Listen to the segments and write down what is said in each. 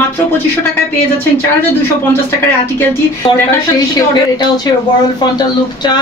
মাত্র 2500 টাকায় পেয়ে যাচ্ছেন 4250 টাকার আর্টিকেলটি। এটা হচ্ছে ওভারঅল ফ্রন্টাল লুকটা,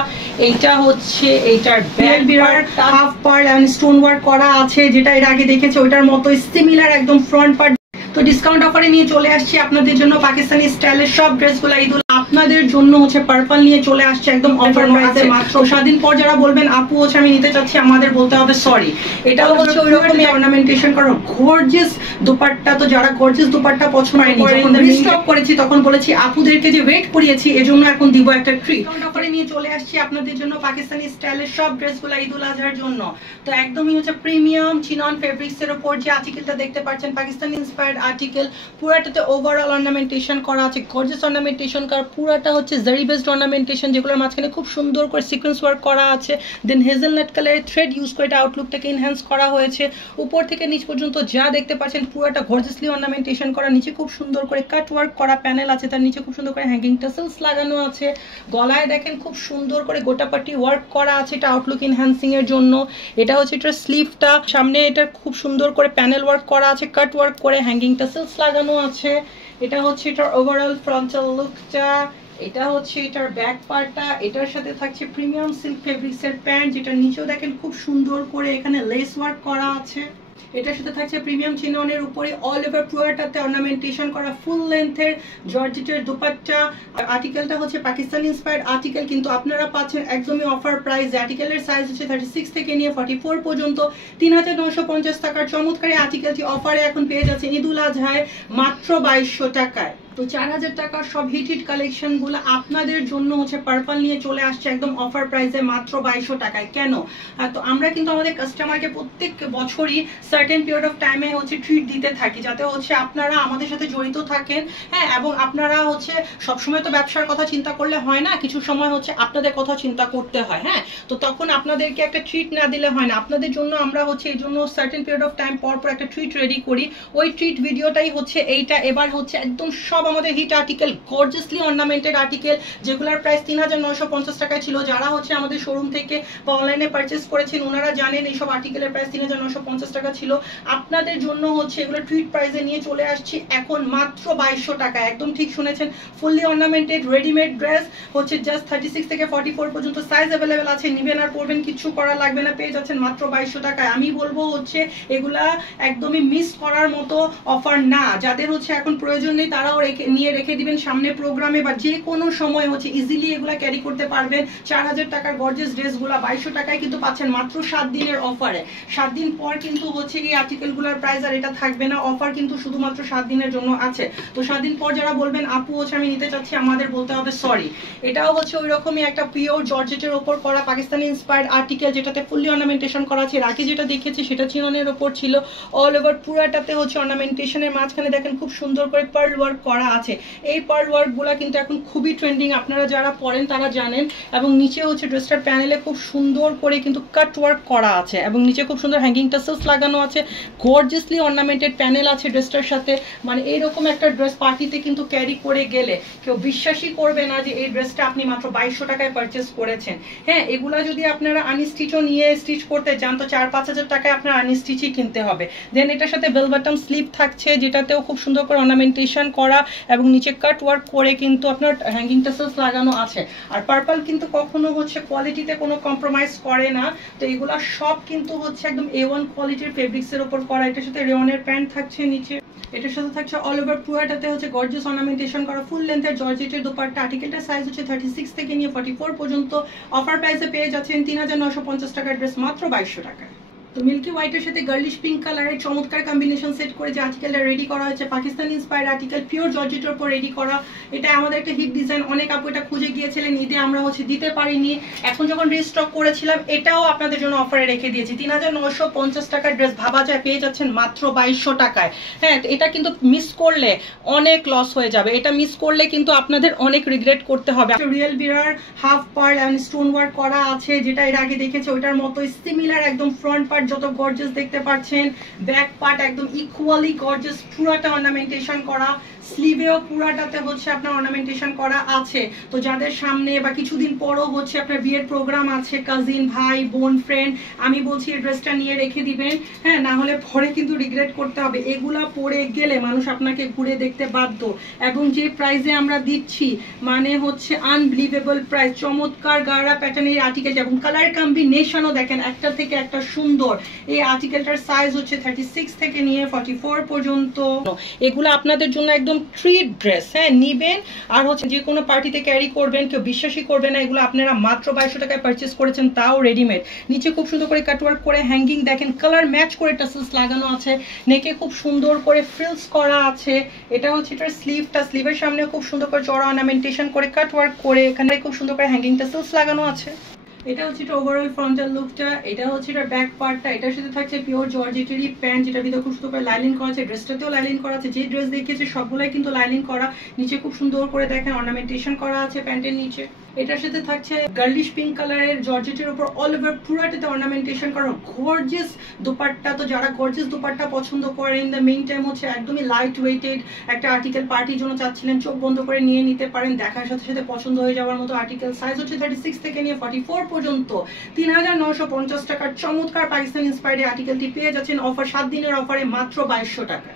এইটা হচ্ছে এইটার back part half part and stone work করা আছে, যেটা এর আগে দেখেছে ওইটার মতো সিমিলার একদম ফ্রন্ট পার্ট। তো ডিসকাউন্ট অফারে নিয়ে চলে আসছি আপনাদের জন্য পাকিস্তানি স্টাইলের সব ড্রেসগুলো ঈদুল আপনাদের জন্য হচ্ছে পার্পল নিয়ে চলে আসছে একদম অফার প্রাইসে মাত্র 7 দিন পর। যারা বলবেন আপু হচ্ছে আমি নিতে চাচ্ছি, আমাদের বলতে হবে সরি। এটা হচ্ছে ওইরকমই অর্নামেন্টেশন করা গর্জিয়াস দুপাট্টা। তো যারা গর্জিয়াস দুপাট্টা পছন্দ করেন, যখন রিস্টক করেছি তখন বলেছি আপুদেরকে যে ওয়েট করিয়েছি, এজন্য এখন দিব একটা ট্রিট। অফারে নিয়ে চলে আসছি আপনাদের জন্য পাকিস্তানি স্টাইলের সব ড্রেসগুলো ঈদুল আজহার জন্য। তো একদমই হচ্ছে প্রিমিয়াম চিনন ফেব্রিক্স এর উপর যে আর্টিকেলটা দেখতে পাচ্ছেন, পাকিস্তানি ইন্সপায়ার্ড আর্টিকেল, পুরাটাতে ওভারঅল অর্নামেন্টেশন করা আছে, গর্জিয়াস অর্নামেন্টেশন করা, পুরাটা হচ্ছে জারি বেসড অর্নামেন্টেশন, যেগুলোর মাঝখানে খুব সুন্দর করে সিকোয়েন্স ওয়ার্ক করা আছে। দেন হেজেলনাট কালারের থ্রেড ইউজ করে এটা আউটলুকটাকে এনহ্যান্স করা হয়েছে। উপর থেকে নিচ পর্যন্ত যা দেখতে পাচ্ছেন পুরাটা গর্জিয়াসলি অর্নামেন্টেশন করা, নিচে খুব সুন্দর করে কাট ওয়ার্ক করা প্যানেল আছে, তার নিচে খুব সুন্দর করে হ্যাঙ্গিং টাসেলস লাগানো আছে। গলায় দেখেন খুব সুন্দর করে গোটাপাটি ওয়ার্ক করা আছে, এটা আউটলুক এনহ্যান্সিং এর জন্য। এটা হচ্ছে এটার স্লিভটা, সামনে এটা খুব সুন্দর করে প্যানেল ওয়ার্ক করা আছে, কাট ওয়ার্ক করে হ্যাঙ্গিং টাসেলস লাগানো আছে। এটা হচ্ছে এটার ওভারঅল ফ্রন্টাল লুকটা, এটা হচ্ছে এটার ব্যাক পার্টটা। এটার সাথে থাকছে প্রিমিয়াম সিল্ক ফেব্রিক্স এর প্যান্ট, যেটা নিচেও দেখেন খুব সুন্দর করে এখানে লেস ওয়ার্ক করা আছে। এটার সাথে থাকছে প্রিমিয়াম চিননের উপরে অল ওভার পুরোটাতে অর্নামেন্টেশন করা ফুল লেন্থের জর্জেটের দুপাট্টা। আর্টিকেলটা হচ্ছে পাকিস্তানি ইন্সপায়ার্ড আর্টিকেল, কিন্তু আপনারা পাচ্ছেন একদমই অফার প্রাইস। আর্টিকেলের সাইজ হচ্ছে 36 থেকে নিয়ে 44 পর্যন্ত। 3950 টাকার চমৎকার আর্টিকেলটি অফারে এখন পেয়ে যাচ্ছে ঈদুল আজহায় মাত্র 2200 টাকায়। তো 4000 টাকার সব হিট কালেকশন গুলো আপনাদের জন্য হচ্ছে পার্পল নিয়ে চলে আসছে একদম অফার প্রাইসে মাত্র 2200 টাকায়। কেন? তো আমরা কিন্তু আমাদের কাস্টমারকে প্রত্যেক বছরই সার্টেন পিরিয়ড অফ টাইমে হচ্ছে ট্রিট দিতে থাকি, যাতে হচ্ছে আপনারা আমাদের সাথে জড়িত থাকেন। হ্যাঁ, এবং আপনারা হচ্ছে সবসময় তো ব্যবসার কথা চিন্তা করলে হয় না, কিছু সময় হচ্ছে আপনাদের কথা চিন্তা করতে হয়। হ্যাঁ, তো তখন আপনাদেরকে একটা ট্রিট না দিলে হয় না। আপনাদের জন্য আমরা হচ্ছে এই জন্য সার্টেন পিরিয়ড অফ টাইম পর পর একটা ট্রিট রেডি করি। ওই ট্রিট ভিডিওটাই হচ্ছে এইটা। এবার হচ্ছে একদম সব আমাদের hit article, gorgeously ornamented article, যেগুলোর প্রাইস 3950 টাকায় ছিল। যারা হচ্ছে আমাদের শোরুম থেকে বা অনলাইনে পারচেজ করেছেন ওনারা জানেন এইসব আর্টিকেলের প্রাইস 3950 টাকা ছিল। আপনাদের জন্য হচ্ছে এগুলো ট্রিট প্রাইসে নিয়ে চলে আসছি এখন মাত্র 2200 টাকা। একদম ঠিক শুনেছেন, ফুললি অর্নামেন্টেড রেডিমেড ড্রেস হচ্ছে জাস্ট 36 থেকে 44 পর্যন্ত সাইজ অ্যাভেলেবেল আছে। নিবেন আর পরবেন, কিছু করা লাগবে না, পেয়ে যাচ্ছেন মাত্র 2200 টাকায়। আমি বলবো হচ্ছে এগুলা একদমই মিস করার মতো অফার না। যাদের হচ্ছে এখন প্রয়োজন নেই তারাও নিয়ে রেখে দিবেন সামনে প্রোগ্রামে বা যে কোনো সময় হচ্ছে ইজিলি এগুলা ক্যারি করতে পারবেন। 4000 টাকার গর্জিয়াস ড্রেসগুলা 2200 টাকায় কিন্তু পাচ্ছেন মাত্র 7 দিনের অফারে। 7 দিন পর কিন্তু হচ্ছে এই আর্টিকেলগুলোর প্রাইস আর এটা থাকবে না। অফার কিন্তু শুধুমাত্র 7 দিনের জন্য আছে। তো 7 দিন পর যারা বলবেন আপু হচ্ছে আমি নিতে চাচ্ছি, আমাদের বলতে হবে সরি। এটাও হচ্ছে ওইরকমই একটা পিওর জর্জেটের উপর করা পাকিস্তানি ইন্সপায়ার্ড আর্টিকেল, যেটাতে ফুললি অর্নামেন্টেশন করা আছে। রাখি যেটা দেখেছি সেটা চিননের উপর ছিল। অল ওভার পুরাটাতে হচ্ছে অর্নামেন্টেশনের মাঝখানে দেখেন খুব সুন্দর করে পার্ল ওয়ার্ক করা আছে। এই পার্ল ওয়ার্কগুলো কিন্তু এখন খুবই ট্রেন্ডিং, আপনারা যারা পরেন তারা জানেন। এবং নিচে হচ্ছে ড্রেসটার প্যানেলে খুব সুন্দর করে কিন্তু কাট ওয়ার্ক করা আছে, এবং নিচে খুব সুন্দর হ্যাঙ্গিং টাসেলস লাগানো আছে। গর্জিয়াসলি অর্নামেন্টেড প্যানেল আছে ড্রেসটার সাথে। মানে এইরকম একটা ড্রেস পার্টিতে কিন্তু ক্যারি করে গেলে কেউ বিশ্বাসই করবে না যে এই ড্রেসটা আপনি মাত্র 2200 টাকায় পারচেস করেছেন। হ্যাঁ, এগুলা যদি আপনারা আনস্টিচও নিয়ে স্টিচ করতে চান তো 4-5 টাকায় আপনার আনস্টিচই কিনতে হবে। দেন এটার সাথে বেল বাটন স্লিভ থাকছে, যেটাতেও খুব সুন্দর করে অর্নামেন্টেশন করা এবং নিচে কাট ওয়ার্ক করে কিন্তু আপনার হ্যাঙ্গিং টাসেলস লাগানো আছে। আর পার্পল কিন্তু কখনো হচ্ছে কোয়ালিটিতে কোনো কম্প্রোমাইজ করে না। তো এগুলা সব কিন্তু হচ্ছে একদম A1 কোয়ালিটির ফেব্রিক্স এর উপর করা। এটার সাথে রেওনের প্যান্ট থাকছে নিচে। এটার সাথে থাকছে অল ওভার পুরাটাতে হচ্ছে গর্জিয়াস অর্নামেন্টেশন করা ফুল লেন্থের জর্জেটের দুপাট্টা। আর্টিকেলটার সাইজ হচ্ছে 36 থেকে নিয়ে 44 পর্যন্ত। অফার প্রাইসে পেয়ে যাচ্ছেন 3950 টাকার ড্রেস মাত্র 2200 টাকায়। তো মিল্কি হোয়াইটের সাথে গার্লিশ পিঙ্ক কালারের চমৎকার কম্বিনেশন সেট করে যে আর্টিকেলটা রেডি করা হয়েছে, পাকিস্তানি ইন্সপায়ার্ড আর্টিকেল, পিওর জর্জেটের উপর রেডি করা। এটা আমাদের একটা হিট ডিজাইন, অনেক আপু এটা খুঁজে গিয়েছিলেন, ঈদে আমরা হচ্ছে দিতে পারিনি। এখন যখন রিস্টক করেছিলাম এটাও আপনাদের জন্য অফারে রেখে দিয়েছি। 3950 টাকার ড্রেস ভাবা যায় পেয়ে যাচ্ছেন মাত্র 2200 টাকায়। হ্যাঁ, এটা কিন্তু মিস করলে অনেক লস হয়ে যাবে। এটা মিস করলে কিন্তু আপনাদের অনেক রিগ্রেট করতে হবে। রিয়েল বিরার half pearl and stone work করা আছে, যেটা এর আগে দেখেছে ওইটার মতো সিমিলার একদম ফ্রন্ট পার্ট পার্ট যত গর্জিয়াস দেখতে পাচ্ছেন, ব্যাক পার্ট একদম ইকুয়ালি গর্জিয়াস, পুরাটা অর্নামেন্টেশন করা, স্লিভেও পুরাটাতে হচ্ছে আপনার অর্নামেন্টেশন করা আছে। তো যাদের সামনে বা কিছুদিন পরও হচ্ছে আপনার বিয়ের প্রোগ্রাম আছে, কাজিন, ভাই, বোন, ফ্রেন্ড, আমি বলছি এই ড্রেসটা নিয়ে রেখে দিবেন, হ্যাঁ, না হলে পরে কিন্তু রিগ্রেট করতে হবে। এগুলা পরে গেলে মানুষ আপনাকে ঘুরে দেখতে বাধ্য, এবং যে প্রাইসে আমরা দিচ্ছি মানে হচ্ছে আনবিলিভেবল প্রাইস। চমৎকার গাড়া প্যাটার্নের আর্টিকেল এবং কালার কম্বিনেশনও দেখেন একটা থেকে একটা সুন্দর। এই আর্টিকেলটার সাইজ হচ্ছে 36 থেকে নিয়ে 44 পর্যন্ত। এগুলো আপনাদের জন্য একদম ট্রিট ড্রেস, হ্যাঁ, নিবেন আর হচ্ছে যে কোনো পার্টিতে ক্যারি করবেন, কেউ বিশ্বাসই করবে না এগুলো আপনারা মাত্র 2200 টাকায় পারচেস করেছেন, তাও রেডিমেড। নিচে খুব সুন্দর করে কাটওয়ার্ক করে হ্যাঙ্গিং দেখেন, কালার ম্যাচ করে টাসেলস লাগানো আছে, নেকে খুব সুন্দর করে ফ্রিলস করা আছে। এটা হচ্ছে এটার স্লিভটা, স্লিভের সামনে খুব সুন্দর করে চড়া অর্নামেন্টেশন করে কাটওয়ার্ক করে এখানে খুব সুন্দর করে হ্যাঙ্গিং টাসেলস লাগানো আছে। এটা হচ্ছে এটা ওভারঅল ফ্রন্টাল লুকটা। এটা হচ্ছে এটা ব্যাক পার্টটা। এটার সাথে থাকছে পিওর জর্জেটেরই প্যান্ট, যেটা ভিতরে খুব সুন্দর করে লাইনিং করা আছে। ড্রেসটাতেও লাইনিং করা আছে, যে ড্রেস দেখিয়েছে সবগুলাই কিন্তু লাইনিং করা। নিচে খুব সুন্দর করে দেখেন অর্নামেন্টেশন করা আছে প্যান্টের নিচে। এটার সাথে থাকছে গার্লিশ পিঙ্ক কালারের জর্জেটের উপর অল ওভার পুরাটাতে অর্নামেন্টেশন করা গর্জিয়াস দোপাট্টা। তো যারা গর্জিয়াস দোপাট্টা পছন্দ করেন, ইন দ্য মেইন টাইম হচ্ছে একদমই লাইট ওয়েটেড একটা আর্টিকেল পার্টির জন্য চাচ্ছিলেন, চোখ বন্ধ করে নিয়ে নিতে পারেন, দেখার সাথে সাথে পছন্দ হয়ে যাওয়ার মতো আর্টিকেল। সাইজ হচ্ছে 36 থেকে নিয়ে 44 পর্যন্ত। 3950 টাকার চমৎকার পাকিস্তান ইন্সপায়ার্ড আর্টিকেলটি পেয়ে যাচ্ছেন অফার 7 দিনের অফারে মাত্র 2200 টাকা।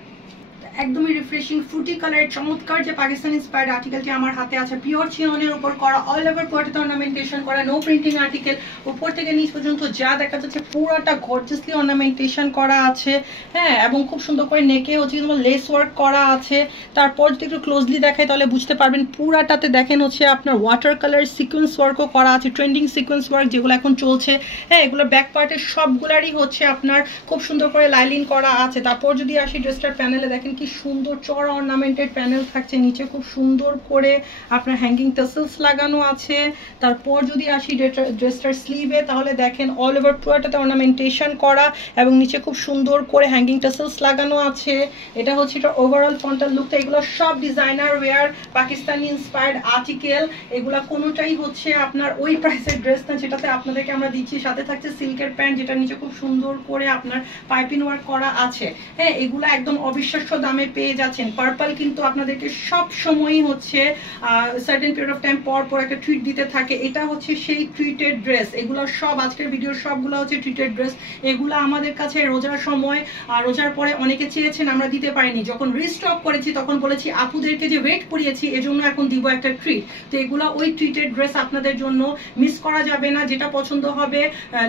একদমই রিফ্রেশিং ফ্রুটি কালারের চমৎকার যে পাকিস্তান ইন্সপায়ার্ড আর্টিকেলটি আমার হাতে আছে, পিওর চিননের উপর করা, অল ওভার পুরোটাতে অর্নামেন্টেশন করা, নো প্রিন্টিং আর্টিকেল। উপর থেকে নিচ পর্যন্ত যা দেখা যাচ্ছে পুরোটা গর্জিয়াসলি অর্নামেন্টেশন করা আছে, হ্যাঁ, এবং খুব সুন্দর করে নেকে হচ্ছে লেস ওয়ার্ক করা আছে। তারপর যদি একটু ক্লোজলি দেখাই তাহলে বুঝতে পারবেন পুরাটাতে দেখেন হচ্ছে আপনার ওয়াটার কালার সিকোয়েন্স ওয়ার্কও করা আছে, ট্রেন্ডিং সিকোয়েন্স ওয়ার্ক যেগুলো এখন চলছে, হ্যাঁ, এগুলো ব্যাক পার্টের সবগুলারই হচ্ছে আপনার খুব সুন্দর করে লাইনিং করা আছে। তারপর যদি আসি ড্রেসটার প্যানেলে দেখেন কি সুন্দর চড়া অর্নামেন্টেড প্যানেল থাকছে, নিচে খুব সুন্দর করে আপনার হ্যাঙ্গিং টাসেলস লাগানো আছে। তারপর যদি আসি ড্রেসটার স্লিভে তাহলে দেখেন অল ওভার পুরোটাতে অর্নামেন্টেশন করা এবং নিচে খুব সুন্দর করে হ্যাঙ্গিং টাসেলস লাগানো আছে। এটা হচ্ছে এটা ওভারঅল ফ্রন্টাল লুকটা। এগুলো সব designer wear Pakistani inspired article, এগুলা কোনোটাই হচ্ছে আপনার ওই প্রাইসের ড্রেস না যেটাতে আপনাদেরকে আমরা দিচ্ছি। সাথে থাকছে সিল্কের প্যান্ট, যেটা নিচে খুব সুন্দর করে আপনার পাইপিং ওয়ার্ক করা আছে, হ্যাঁ, এগুলা একদম অবিশ্বাস্য দামে পেয়ে যাচ্ছেন। পার্পল কিন্তু আপনাদেরকে সব সময়ই হচ্ছে সার্টেন পিরিয়ড অফ টাইম পর পর একটা ট্রিট দিতে থাকে। এটা হচ্ছে সেই ট্রিটেড ড্রেস। এগুলো সব আজকের ভিডিওর সবগুলো হচ্ছে ট্রিটেড ড্রেস। এগুলো আমাদের কাছে রোজার সময় আর রোজার পরে অনেকে চেয়েছেন, আমরা দিতে পারিনি। যখন রিস্টক করেছি তখন বলেছি আপুদেরকে যে ওয়েট করিয়েছি এজন্য এখন দিব একটা ট্রিট। তো এগুলো ওই ট্রিটেড ড্রেস আপনাদের জন্য, মিস করা যাবে না। যেটা পছন্দ হবে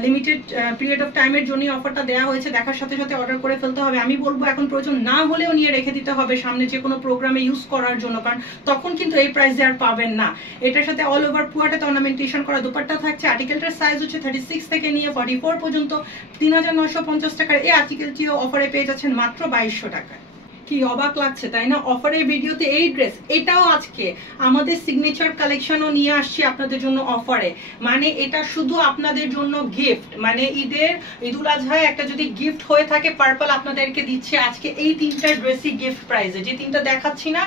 লিমিটেড পিরিয়ড অফ টাইমের জন্য অফারটা দেওয়া হয়েছে, দেখার সাথে সাথে অর্ডার করে ফেলতে হবে। আমি বলবো এখন প্রয়োজন না হলেও নিয়ে রেখে দিতে হবে সামনে যে কোনো প্রোগ্রামে ইউজ করার জন্য, কারণ তখন কিন্তু এই প্রাইসে আর পাবেন না। এটার সাথে অল ওভার পুরোটাতে অর্নামেন্টেশন করা দোপাট্টা থাকছে। আর্টিকেলটার সাইজ হচ্ছে 36 থেকে নিয়ে 44 পর্যন্ত। 3950 টাকার এই আর্টিকেলটিও অফারে পেয়ে যাচ্ছেন মাত্র 2200 টাকায়। কি অবাক লাগছে তাই না? অফারের ভিডিওতে এই ড্রেস, এটাও আজকে আমাদের সিগনেচার কালেকশনও নিয়ে আসছি আপনাদের জন্য অফারে। মানে এটা শুধু আপনাদের জন্য গিফট, মানে ঈদুল আজহায় একটা যদি গিফট হয়ে থাকে পার্পল আপনাদেরকে দিচ্ছে আজকে এই তিনটা ড্রেসই গিফট প্রাইসে। যে তিনটা দেখাচ্ছি না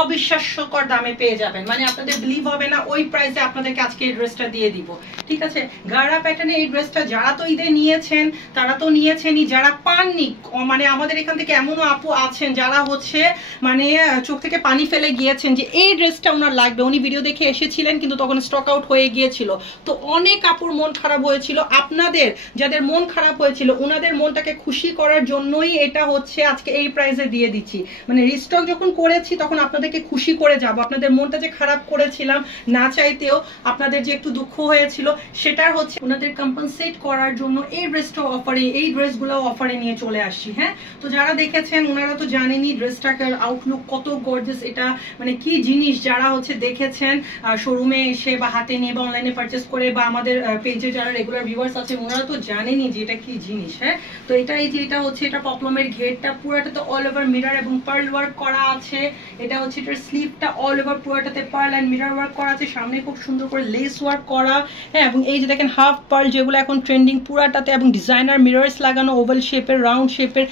অবিশ্বাস্যকর দামে পেয়ে যাবেন, মানে আপনাদের বিলিভ হবে না ওই প্রাইসে আপনাদেরকে আজকে এই ড্রেসটা দিয়ে দিব। ঠিক আছে, গাড়া প্যাটার্নে এই ড্রেসটা যারা তো ঈদে নিয়েছেন তারা তো নিয়েছেনই, যারা পাননি, মানে আমাদের এখান থেকে এমনও আপু আছেন যারা হচ্ছে মানে চোখ থেকে পানি ফেলে গিয়েছেন যে এই ড্রেসটা ওনার লাগবে। উনি ভিডিও দেখে এসেছিলেন কিন্তু তখন স্টক আউট হয়ে গিয়েছিল। তো অনেক আপুর মন খারাপ হয়েছিল। আপনাদের যাদের মন খারাপ হয়েছিল ওনাদের মনটাকে খুশি করার জন্যই এটা হচ্ছে আজকে এই প্রাইসে দিয়ে দিচ্ছি। মানে রিস্টক যখন করেছি তখন আপনাদেরকে খুশি করে যাব। আপনাদের মনটা যে খারাপ করেছিলাম না চাইতেও, আপনাদের যে একটু দুঃখ হয়েছিল, সেটার হচ্ছে ওনাদের কম্পেনসেট করার জন্য এই ড্রেসটা অফারে, এই ড্রেসগুলো অফারে নিয়ে চলে আসছি। হ্যাঁ, তো যারা দেখেছেন ওনারা তো জানেনই ড্রেসটার আউটলুক কত গর্জিয়াস, এটা মানে কি জিনিস। যারা হচ্ছে দেখেছেন শোরুমে এসে বা হাতে নিয়ে বা অনলাইনে পারচেস করে বা আমাদের পেজে যারা রেগুলার ভিউয়ার্স আছে ওনারা তো জানেনই যে এটা কি জিনিস। হ্যাঁ, তো এটা এই যে এটা হচ্ছে এটা পপলমের ঘেরটা পুরোটাতে অল ওভার মিরর এবং পার্ল ওয়ার্ক করা আছে। এটা হচ্ছে এটার স্লিভটা অল ওভার পুরোটাতে পার্ল এন্ড মিরর ওয়ার্ক করা আছে, সামনে খুব সুন্দর করে লেস ওয়ার্ক করা। হ্যাঁ, এবং এই যে দেখেন হাফ পার্ল যেগুলো এখন ট্রেন্ডিং পুরাটাতে, এবং ডিজাইনার মিরর্স লাগানো ওভাল শেপের, রাউন্ড শেপের,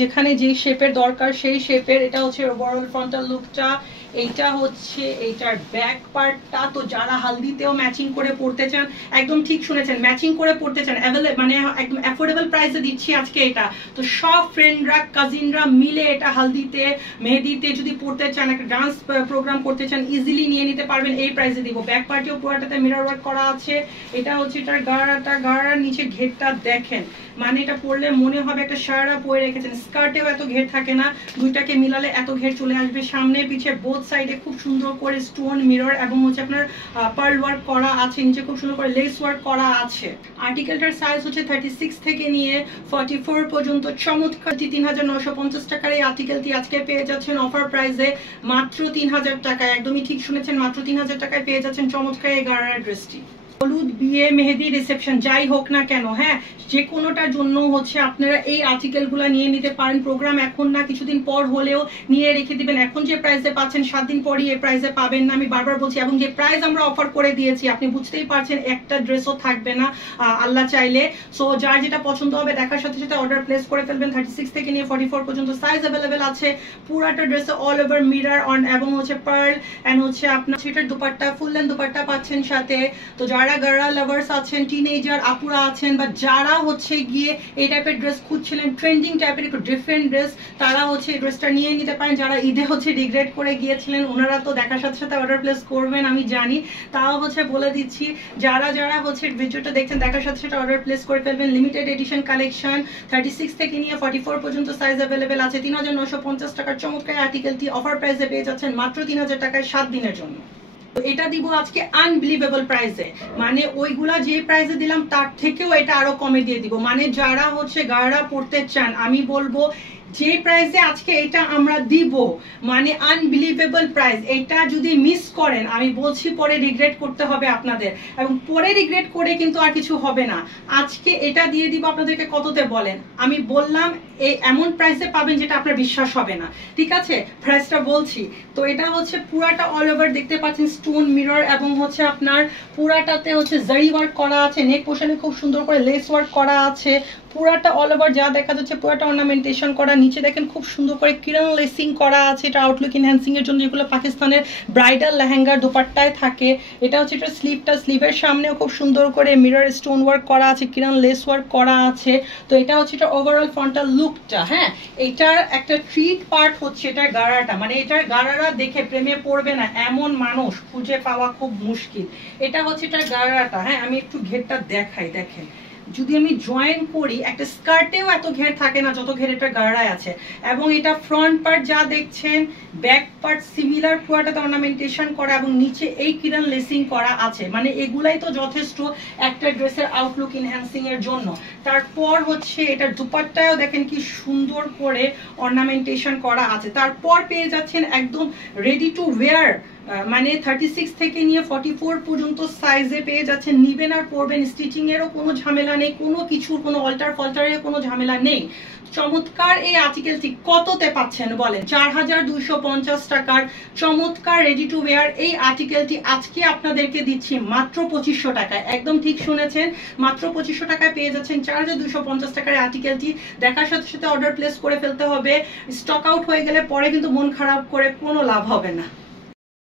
যেখানে যে শেপের দরকার সেই শেপের। এটা হচ্ছে ওভারঅল ফ্রন্টাল লুকটা। এইটা হচ্ছে এইটার ব্যাক পার্টটা। তো যারা হালদিতেও ম্যাচিং করে পড়তে চান, একদম ঠিক শুনেছেন, ম্যাচিং করে পড়তে চান, মানে একদম অ্যাফোর্ডেবল প্রাইসে দিচ্ছি আজকে এটা। তো সব ফ্রেন্ডরা কাজিনরা মিলে এটা হালদিতে মেহেদিতে যদি পড়তে চান, একটা ডান্স প্রোগ্রাম করতে চান, ইজিলি নিয়ে নিতে পারবেন, এই প্রাইসে দিব। ব্যাক পার্টিও পুরোটাতে মিরর ওয়ার্ক করা আছে। এটা হচ্ছে এটার গাড়ার নিচে ঘেরটা দেখেন, মানে এটা পরলে মনে হবে একটা সারা পরে রেখেছেন। স্কার্টেও এত ঘের থাকে না, দুইটাকে মিলালে এত ঘের চলে আসবে। সামনে পিছে বোথ সাইডে খুব সুন্দর করে স্টোন মিরর এবং হচ্ছে আপনার পার্ল ওয়ার্ক করা আছে, নিচে খুব সুন্দর করে লেস ওয়ার্ক করা আছে। আর্টিকেলটার সাইজ হচ্ছে 36 থেকে নিয়ে 44 পর্যন্ত। চমৎকার 3950 টাকার এই আর্টিকেলটি আজকে পেয়ে যাচ্ছেন অফার প্রাইসে মাত্র 3000 টাকায়। একদমই ঠিক শুনেছেন, মাত্র 3000 টাকায় পেয়ে যাচ্ছেন চমৎকার এই গাড়ার ড্রেসটি। হলুদ, বিয়ে, মেহেদি, রিসেপশন যাই হোক না কেন, হ্যাঁ, যে কোনোটার জন্য হচ্ছে আপনারা এই আর্টিকেলগুলো নিয়ে নিতে পারেন। প্রোগ্রাম এখন না, কিছুদিন পর হলেও নিয়ে রেখে দিবেন। এখন যে প্রাইসে পাচ্ছেন 7 দিন পরই এই প্রাইসে পাবেন না, আমি বারবার বলছি। এবং যে প্রাইস আমরা অফার করে দিয়েছি আপনি বুঝতেই পারছেন, একটা ড্রেসও থাকবে না আল্লাহ চাইলে। সো যার যেটা পছন্দ হবে দেখার সাথে সাথে অর্ডার প্লেস করে ফেলবেন। 36 থেকে নিয়ে 44 পর্যন্ত সাইজ অ্যাভেলেবেল আছে। পুরাটা ড্রেসে অল ওভার মিরর অন এবং হচ্ছে পার্ল এন্ড হচ্ছে আপনার সেটার দুপাট্টা, ফুল লেন্থ দুপাট্টা পাচ্ছেন সাথে। তো যারা গার্ল লাভার্স আছেন, টিনেজার আপুরা আছেন, বা যারা হচ্ছে গিয়ে এই টাইপের ড্রেস খুঁজছিলেন, ট্রেন্ডিং টাইপের একটু ডিফারেন্ট ড্রেস, তারা হচ্ছে এই ড্রেসটা নিয়ে নিতে পারেন। যারা ঈদে হচ্ছে রিগ্রেট করে গিয়েছিলেন ওনারা তো দেখার সাথে সাথে অর্ডার প্লেস করবেন আমি জানি, তাও হচ্ছে বলে দিচ্ছি। যারা যারা হচ্ছে ভিডিওটা দেখছেন দেখার সাথে সাথে অর্ডার প্লেস করে ফেলবেন। লিমিটেড এডিশন কালেকশন, 36 থেকে নিয়ে 44 পর্যন্ত সাইজ অ্যাভেলেবেল আছে। 3950 টাকার চমৎকার আর্টিকেলটি অফার প্রাইসে পেয়ে যাচ্ছেন মাত্র 3000 টাকায় 7 দিনের জন্য। এটা দিব আজকে আনবিলিভেবল প্রাইসে, মানে ওইগুলা যে প্রাইসে দিলাম তার থেকেও এটা আরো কমে দিয়ে দিব। মানে যারা হচ্ছে গাড়া পড়তে চান, আমি বলবো যে প্রাইসে আজকে এটা আমরা দিব, মানে আনবিলিভেবল প্রাইস। এটা যদি মিস করেন আমি বলছি পরে রিগ্রেট করতে হবে আপনাদের, এবং পরে রিগ্রেট করে কিন্তু আর কিছু হবে না। আজকে এটা দিয়ে দিব আপনাদেরকে কততে বলেন, আমি বললাম এই এমন প্রাইসে পাবেন যেটা আপনার বিশ্বাস হবে না, ঠিক আছে? প্রাইসটা বলছি। তো এটা হচ্ছে পুরাটা অল ওভার দেখতে পাচ্ছেন স্টোন মিরর এবং হচ্ছে আপনার পুরাটাতে হচ্ছে জারি ওয়ার্ক করা আছে। নেক পোর্শনে খুব সুন্দর করে লেস ওয়ার্ক করা আছে। পুরাটা অল ওভার যা দেখা যাচ্ছে পুরাটা অর্নামেন্টেশন করা। নিচে দেখেন খুব সুন্দর করে কিরণ লেসিং করা আছে। এটা আউটলুক এনহ্যান্সিং এর জন্য, যেগুলো পাকিস্তানের ব্রাইডাল লেহেঙ্গার দোপাট্টায় থাকে। এটা হচ্ছে এটা স্লিভটা, স্লিভের সামনেও খুব সুন্দর করে মিরর স্টোন ওয়ার্ক করা আছে, কিরণ লেস ওয়ার্ক করা আছে। তো এটা হচ্ছে এটা ওভারঅল ফ্রন্টাল লুকটা। হ্যাঁ, এটার একটা ট্রিট পার্ট হচ্ছে এটার গাড়াটা, মানে এটার গাড়ারা দেখে প্রেমে পড়বে না এমন মানুষ খুঁজে পাওয়া খুব মুশকিল। এটা হচ্ছে এটার গাড়াটা। হ্যাঁ, আমি একটু ঘেরটা দেখাই, দেখেন যদি আমি জয়েন করি একটা স্কার্টেও এত ঘের থাকে না যত ঘের এটা গাড়ায় আছে। এবং এটা ফ্রন্ট পার্ট যা দেখছেন, ব্যাক পার্ট সিমিলার পুরাটাতে অর্নামেন্টেশন করা এবং নিচে এই কিরণ লেসিং করা আছে। মানে এগুলাই তো যথেষ্ট একটা ড্রেসের আউটলুক এনহ্যান্সিং এর জন্য। তারপর হচ্ছে এটার দুপাট্টায়ও দেখেন কি সুন্দর করে অর্নামেন্টেশন করা আছে। তারপর পেয়ে যাচ্ছেন একদম রেডি টু ওয়্যার, মানে 36 থেকে নিয়ে 44 পর্যন্ত সাইজে পেয়ে যাচ্ছেন। নিবেন আর পরবেন, স্টিচিং এরও কোনো ঝামেলা নেই, কোনো কিছুর কোনো অল্টার ফল্টারের কোনো ঝামেলা নেই। চমৎকার এই আর্টিকেলটি কততে পাচ্ছেন বলেন? 4250 টাকার চমৎকার রেডি টু ওয়্যার এই আর্টিকেলটি আজকে আপনাদেরকে দিচ্ছি মাত্র 2500 টাকায়। একদম ঠিক শুনেছেন, মাত্র 2500 টাকায় পেয়ে যাচ্ছেন 4250 টাকার আর্টিকেলটি। দেখার সাথে সাথে অর্ডার প্লেস করে ফেলতে হবে। স্টক আউট হয়ে গেলে পরে কিন্তু মন খারাপ করে কোনো লাভ হবে না।